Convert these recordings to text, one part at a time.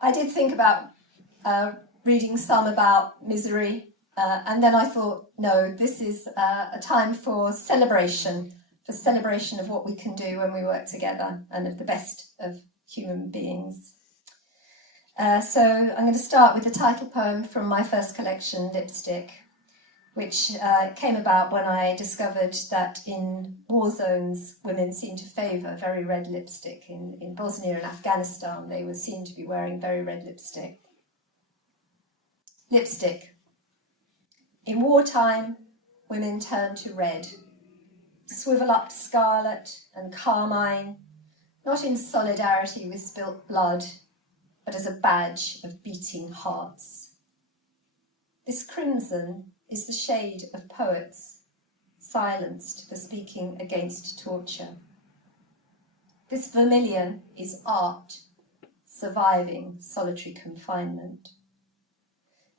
I did think about reading some about misery, and then I thought, no, this is a time for celebration of what we can do when we work together and of the best of human beings. So I'm going to start with the title poem from my first collection, Lipstick, which came about when I discovered that in war zones, women seem to favour very red lipstick. In Bosnia and Afghanistan, they were seen to be wearing very red lipstick. Lipstick. In wartime, women turn to red, swivel up scarlet and carmine, not in solidarity with spilt blood, but as a badge of beating hearts. This crimson is the shade of poets, silenced for speaking against torture. This vermilion is art, surviving solitary confinement.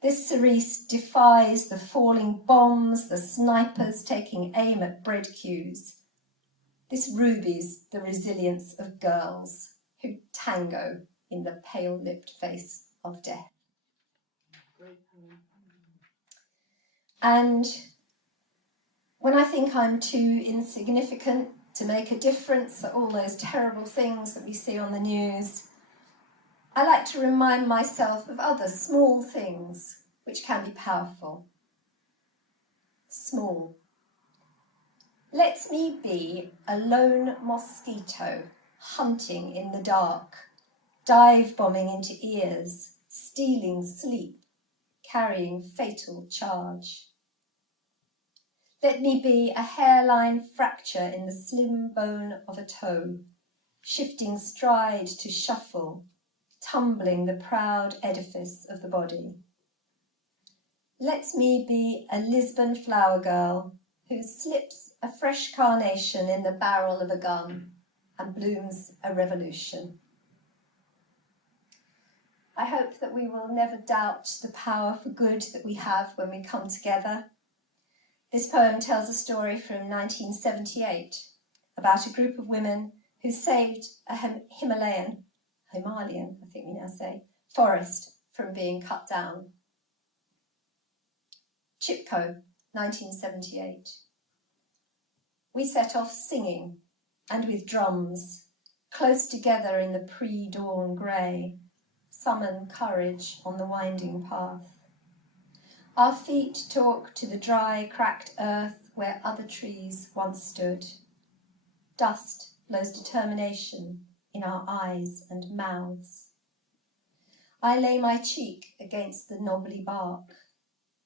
This cerise defies the falling bombs, the snipers taking aim at bread queues. This ruby's the resilience of girls who tango in the pale-lipped face of death. And when I think I'm too insignificant to make a difference at all those terrible things that we see on the news, I like to remind myself of other small things which can be powerful. Small. Let me be a lone mosquito hunting in the dark, dive bombing into ears, stealing sleep, carrying fatal charge. Let me be a hairline fracture in the slim bone of a toe, shifting stride to shuffle, tumbling the proud edifice of the body. Let me be a Lisbon flower girl who slips a fresh carnation in the barrel of a gun and blooms a revolution. I hope that we will never doubt the power for good that we have when we come together. This poem tells a story from 1978 about a group of women who saved a Himalayan, I think we now say, forest from being cut down. Chipko, 1978. We set off singing and with drums, close together in the pre-dawn grey, summon courage on the winding path. Our feet talk to the dry, cracked earth where other trees once stood. Dust blows determination in our eyes and mouths. I lay my cheek against the knobbly bark,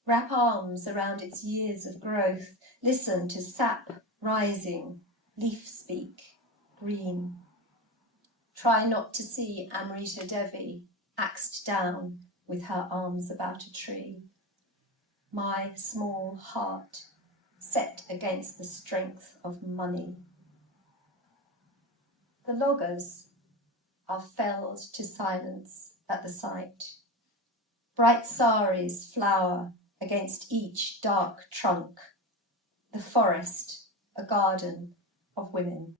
wrap arms around its years of growth, listen to sap rising, leaf speak, green. Try not to see Amrita Devi axed down with her arms about a tree. My small heart set against the strength of money. The loggers are felled to silence at the sight. Bright saris flower against each dark trunk. The forest, a garden of women.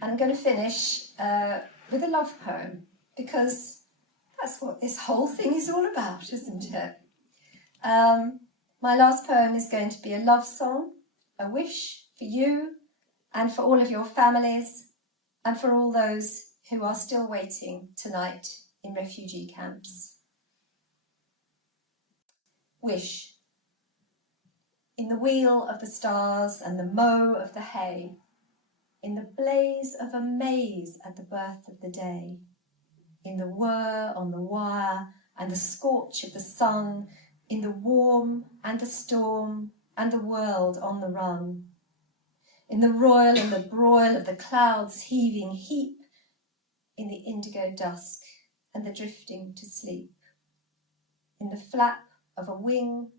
And I'm going to finish with a love poem, because that's what this whole thing is all about, isn't it? My last poem is going to be a love song, a wish for you and for all of your families and for all those who are still waiting tonight in refugee camps. Wish. In the wheel of the stars and the mow of the hay, in the blaze of a maze at the birth of the day, in the whir on the wire and the scorch of the sun, in the warm and the storm and the world on the run, in the roil and the broil of the clouds heaving heap, in the indigo dusk and the drifting to sleep, in the flap of a wing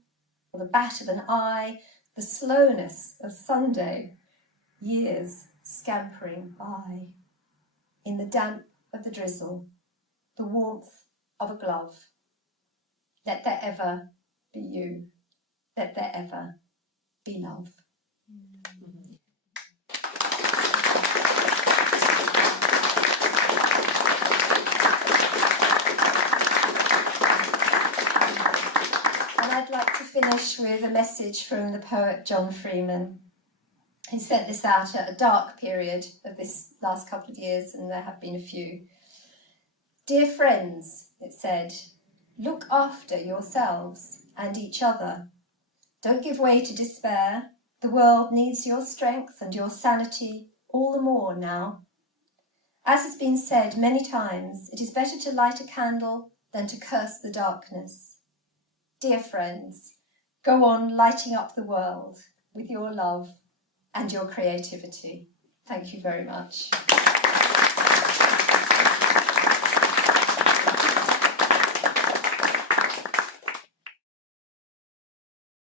or the bat of an eye, the slowness of Sunday, years scampering by, in the damp of the drizzle, the warmth of a glove. Let there ever be you. Let there ever be love. finish with a message from the poet John Freeman. He sent this out at a dark period of this last couple of years, and there have been a few. Dear friends, it said, look after yourselves and each other. Don't give way to despair. The world needs your strength and your sanity all the more now. As has been said many times, it is better to light a candle than to curse the darkness. Dear friends, go on lighting up the world with your love and your creativity. Thank you very much.